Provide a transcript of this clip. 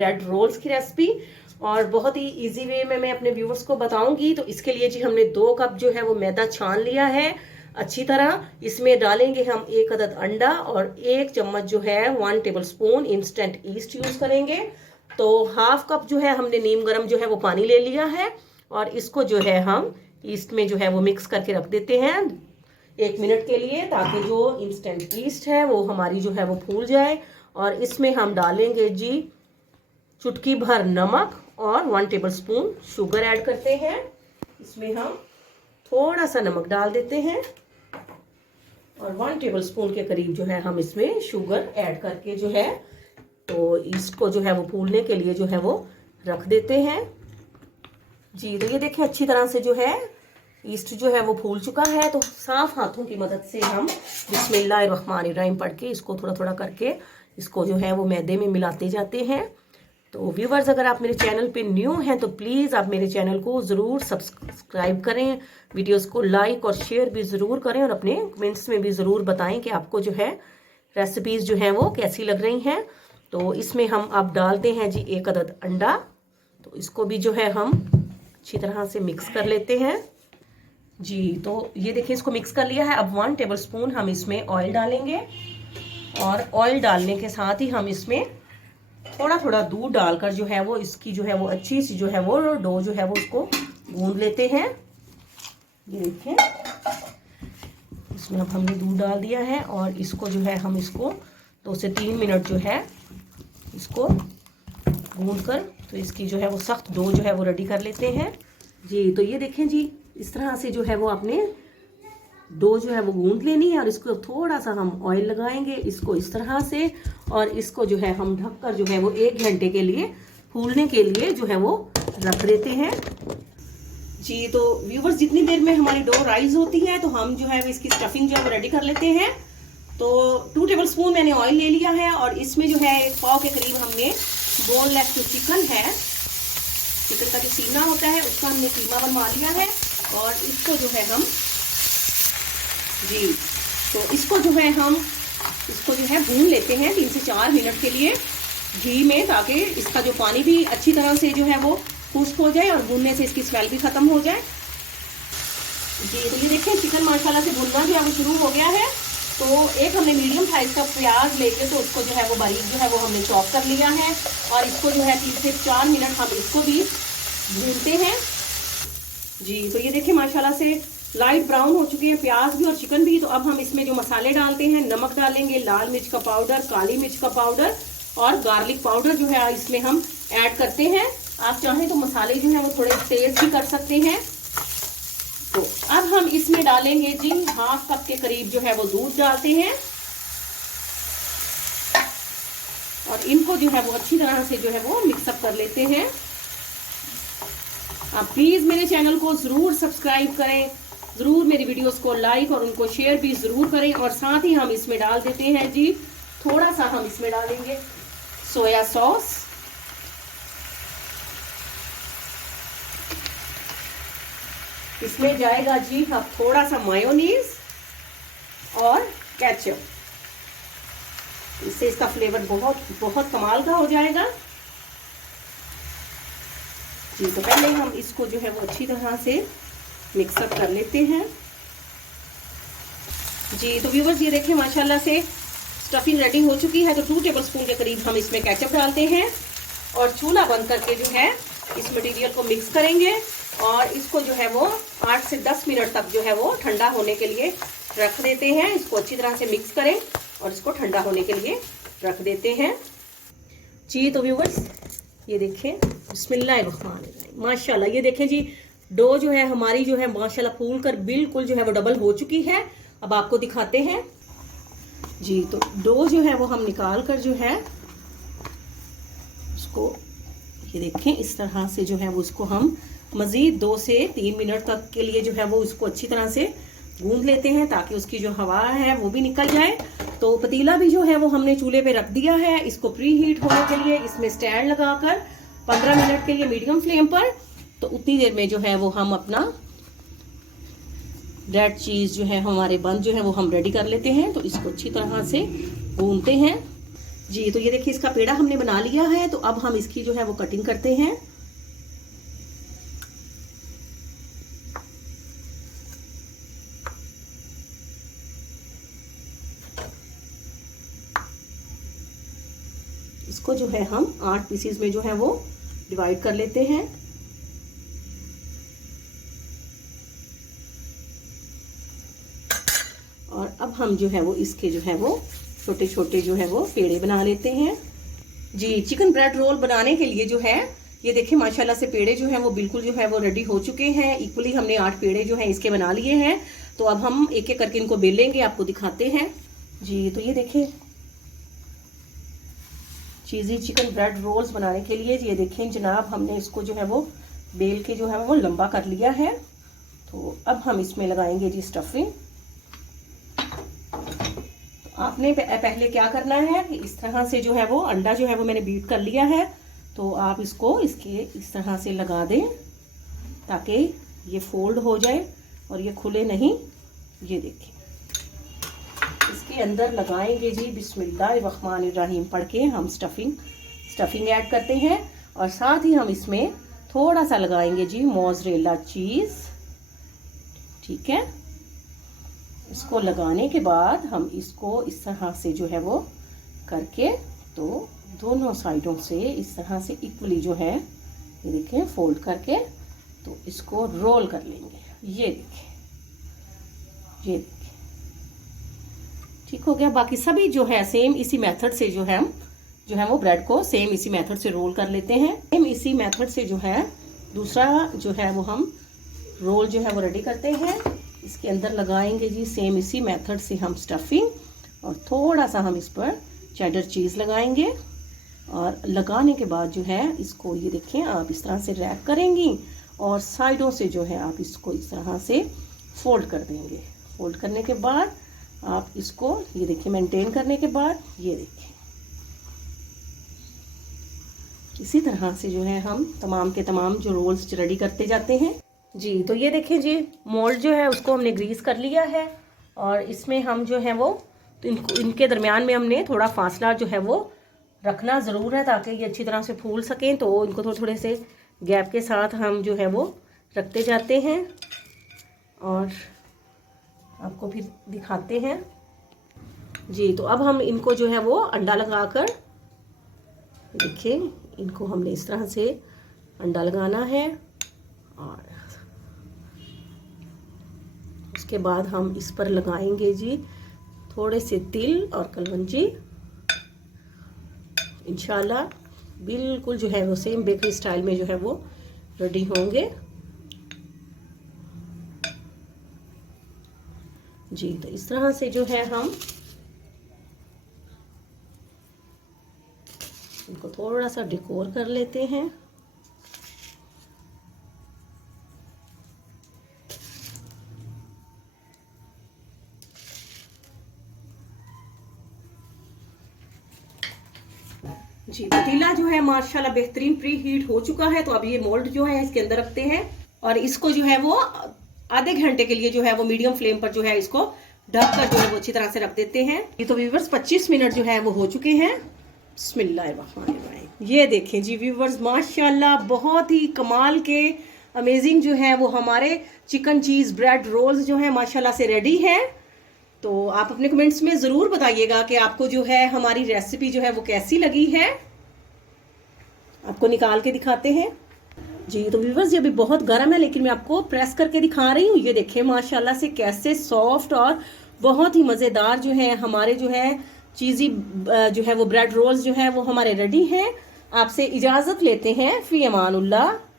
Bread rolls की recipe और बहुत ही इजी वे में मैं अपने व्यूवर्स को बताऊंगी। तो इसके लिए जी हमने 2 कप जो है वो मैदा छान लिया है अच्छी तरह। इसमें डालेंगे हम 1 अदद अंडा और 1 चम्मच जो है 1 table spoon instant east use करेंगे। तो हाफ कप जो है हमने नीम गर्म जो है वो पानी ले लिया है और इसको जो है हम ईस्ट में जो है वो मिक्स करके रख देते हैं 1 मिनट के लिए, ताकि जो इंस्टेंट ईस्ट है वो हमारी जो है वो फूल जाए। और इसमें हम डालेंगे जी चुटकी भर नमक और 1 टेबल स्पून शुगर ऐड करते हैं। इसमें हम थोड़ा सा नमक डाल देते हैं और 1 टेबल स्पून के करीब जो है हम इसमें शुगर ऐड करके जो है तो इसको जो है वो फूलने के लिए जो है वो रख देते हैं जी। तो ये देखिए अच्छी तरह से जो है ईस्ट जो है वो फूल चुका है। तो साफ हाथों की मदद से हम बिस्मिल्लाहिर्रहमानिर्रहीम पढ़ के इसको थोड़ा थोड़ा करके इसको जो है वो मैदे में मिलाते जाते हैं। तो व्यूवर्स, अगर आप मेरे चैनल पे न्यू हैं तो प्लीज़ आप मेरे चैनल को ज़रूर सब्सक्राइब करें, वीडियोस को लाइक और शेयर भी ज़रूर करें और अपने कमेंट्स में भी ज़रूर बताएं कि आपको जो है रेसिपीज़ जो हैं वो कैसी लग रही हैं। तो इसमें हम अब डालते हैं जी 1 अदद अंडा। तो इसको भी जो है हम अच्छी तरह से मिक्स कर लेते हैं जी। तो ये देखिए इसको मिक्स कर लिया है। अब 1 टेबल स्पून हम इसमें ऑयल डालेंगे और ऑयल डालने के साथ ही हम इसमें थोड़ा थोड़ा दूध डालकर जो है वो इसकी जो है वो अच्छी सी जो है वो डो जो है वो उसको गूंद लेते हैं। ये देखिए इसमें अब हमने दूध डाल दिया है और इसको जो है हम इसको 2 से 3 मिनट जो है इसको गूंद कर तो इसकी जो है वो सख्त डो जो है वो रेडी कर लेते हैं जी। तो ये देखें जी इस तरह से जो है वो आपने डो जो है वो गूंद लेनी है और इसको थोड़ा सा हम ऑयल लगाएंगे इसको इस तरह से और इसको जो है हम ढककर जो है वो 1 घंटे के लिए फूलने के लिए जो है वो रख देते हैं जी। तो व्यूवर्स, जितनी देर में हमारी डो राइज होती है तो हम जो है इसकी स्टफिंग जो है वो रेडी कर लेते हैं। तो 2 टेबल स्पून मैंने ऑयल ले लिया है और इसमें जो है 1 पाव के करीब हमने बोनलेस जो चिकन है, चिकन का जो सीना होता है उसका हमने कीमा बनवा लिया है और इसको जो है हम जी तो इसको जो है हम इसको जो है भून लेते हैं 3 से 4 मिनट के लिए घी में, ताकि इसका जो पानी भी अच्छी तरह से जो है वो खुश्क हो जाए और भूनने से इसकी स्मेल भी खत्म हो जाए जी। तो ये देखें चिकन माशाल्लाह से भुनना जो है वो शुरू हो गया है। तो एक हमने मीडियम साइज का प्याज लेके तो उसको जो है वो बारीक जो है वो हमने चॉप कर लिया है और इसको जो है 3 से 4 मिनट हम इसको भी भूनते हैं जी। तो ये देखिए माशाल्लाह से लाइट ब्राउन हो चुकी है प्याज भी और चिकन भी। तो अब हम इसमें जो मसाले डालते हैं, नमक डालेंगे, लाल मिर्च का पाउडर, काली मिर्च का पाउडर और गार्लिक पाउडर जो है इसमें हम ऐड करते हैं। आप चाहें तो मसाले जो है वो थोड़े तेज भी कर सकते हैं। तो अब हम इसमें डालेंगे जी हाफ कप के करीब जो है वो दूध डालते हैं और इनको जो है वो अच्छी तरह से जो है वो मिक्सअप कर लेते हैं। आप प्लीज मेरे चैनल को जरूर सब्सक्राइब करें, जरूर मेरी वीडियोस को लाइक और उनको शेयर भी जरूर करें। और साथ ही हम इसमें डाल देते हैं जी थोड़ा सा हम इसमें डालेंगे सोया सॉस, इसमें जाएगा जी अब थोड़ा सा मायोनीज और केचप। इससे इसका फ्लेवर बहुत बहुत कमाल का हो जाएगा जी। तो पहले हम इसको जो है वो अच्छी तरह से मिक्सअप कर लेते हैं जी। तो व्यूवर्स, ये देखें माशाल्लाह से स्टफिंग रेडी हो चुकी है। तो 2 टेबल स्पून के करीब हम इसमें केचप डालते हैं और चूल्हा बंद करके जो है इस मटेरियल को मिक्स करेंगे और इसको जो है वो 8 से 10 मिनट तक जो है वो ठंडा होने के लिए रख देते हैं। इसको अच्छी तरह से मिक्स करें और इसको ठंडा होने के लिए रख देते हैं जी। तो व्यूवर्स, ये देखें बिस्मिल्लाहिर्रहमानिर्रहीम माशाल्लाह, ये देखें जी डो जो है हमारी जो है माशाल्लाह फूल कर बिल्कुल जो है वो डबल हो चुकी है। अब आपको दिखाते हैं जी। तो डो जो है वो हम निकाल कर जो है उसको ये देखें इस तरह से जो है वो उसको हम मज़ीद 2 से 3 मिनट तक के लिए जो है वो उसको अच्छी तरह से गूंद लेते हैं, ताकि उसकी जो हवा है वो भी निकल जाए। तो पतीला भी जो है वो हमने चूल्हे पे रख दिया है इसको प्री हीट होने के लिए। इसमें स्टैंड लगाकर 15 मिनट के लिए मीडियम फ्लेम पर, तो उतनी देर में जो है वो हम अपना ब्रेड चीज़ जो है हमारे बन जो है वो हम रेडी कर लेते हैं। तो इसको अच्छी तरह से भूनते हैं जी तो ये देखिए इसका पेड़ा हमने बना लिया है। तो अब हम इसकी जो है वो कटिंग करते हैं। इसको जो है हम 8 पीसेस में जो है वो डिवाइड कर लेते हैं। और अब हम जो है वो इसके जो है वो छोटे छोटे जो है वो पेड़े बना लेते हैं। जी चिकन ब्रेड रोल बनाने के लिए जो है ये देखिए माशाल्लाह से पेड़े जो है वो बिल्कुल जो है वो रेडी हो चुके हैं। इक्वली हमने 8 पेड़े जो है इसके बना लिए हैं। तो अब हम एक एक करके इनको बेलेंगे, आपको दिखाते हैं। जी तो ये देखिए चीज़ी चिकन ब्रेड रोल्स बनाने के लिए ये देखें जनाब, हमने इसको जो है वो बेल के जो है वो लंबा कर लिया है। तो अब हम इसमें लगाएंगे जी स्टफिंग। तो आपने पहले क्या करना है कि इस तरह से जो है वो अंडा जो है वो मैंने बीट कर लिया है। तो आप इसको इसके इस तरह से लगा दें ताकि ये फोल्ड हो जाए और ये खुले नहीं। ये देखें इसके अंदर लगाएंगे जी बिस्मिल्लाहिर्रहमानिर्रहीम पढ़ के हम स्टफिंग ऐड करते हैं। और साथ ही हम इसमें थोड़ा सा लगाएंगे जी मोज़रेला चीज़। ठीक है, इसको लगाने के बाद हम इसको इस तरह से जो है वो करके तो दोनों साइडों से इस तरह से इक्वली जो है ये देखें फोल्ड करके तो इसको रोल कर लेंगे। ये देखें, ये देखें ठीक हो गया। बाकी सभी जो है सेम इसी मेथड से जो है हम जो है वो ब्रेड को सेम इसी मेथड से रोल कर लेते हैं। सेम इसी मेथड से जो है दूसरा जो है वो हम रोल जो है वो रेडी करते हैं। इसके अंदर लगाएंगे जी सेम इसी मेथड से हम स्टफिंग और थोड़ा सा हम इस पर चेडर चीज़ लगाएंगे। और लगाने के बाद जो है इसको ये देखें आप इस तरह से रैप करेंगी और साइडों से जो है आप इसको इस तरह से फोल्ड कर देंगे। फोल्ड करने के बाद आप इसको ये देखिए मेंटेन करने के बाद ये देखिए इसी तरह से जो है हम तमाम के तमाम जो रोल्स रेडी करते जाते हैं। जी तो ये देखें जी मोल्ड जो है उसको हमने ग्रीस कर लिया है और इसमें हम जो है वो तो इनके दरमियान में हमने थोड़ा फासला जो है वो रखना ज़रूर है ताकि ये अच्छी तरह से फूल सकें। तो इनको थोड़े से गैप के साथ हम जो है वो रखते जाते हैं और आपको फिर दिखाते हैं। जी तो अब हम इनको जो है वो अंडा लगाकर देखिए इनको हमने इस तरह से अंडा लगाना है और उसके बाद हम इस पर लगाएंगे जी थोड़े से तिल और कलवंजी। इंशाल्लाह बिल्कुल जो है वो सेम बेकरी स्टाइल में जो है वो रेडी होंगे। जी तो इस तरह से जो है हम इनको थोड़ा सा डेकोर कर लेते हैं। जी पतीला जो है माशाल्लाह बेहतरीन प्री हीट हो चुका है। तो अब ये मोल्ड जो है इसके अंदर रखते हैं और इसको जो है वो आधे घंटे के लिए जो है वो मीडियम फ्लेम पर जो है इसको ढककर जो है वो अच्छी तरह से रख देते हैं। ये तो व्यूवर्स 25 मिनट जो है वो हो चुके हैं। बिस्मिल्लाहिर्रहमानिर्रहीम। ये देखें जी व्यूवर्स माशाल्लाह बहुत ही कमाल के अमेजिंग जो है वो हमारे चिकन चीज़ ब्रेड रोल्स जो है माशाल्लाह से रेडी है। तो आप अपने कमेंट्स में ज़रूर बताइएगा कि आपको जो है हमारी रेसिपी जो है वो कैसी लगी है। आपको निकाल के दिखाते हैं। जी तो व्यूवर्स ये भी बहुत गर्म है लेकिन मैं आपको प्रेस करके दिखा रही हूँ। ये देखें माशाल्लाह से कैसे सॉफ्ट और बहुत ही मज़ेदार जो है हमारे जो है चीज़ी जो है वो ब्रेड रोल्स जो है वो हमारे रेडी हैं। आपसे इजाज़त लेते हैं। फ़ी अमानुल्लाह।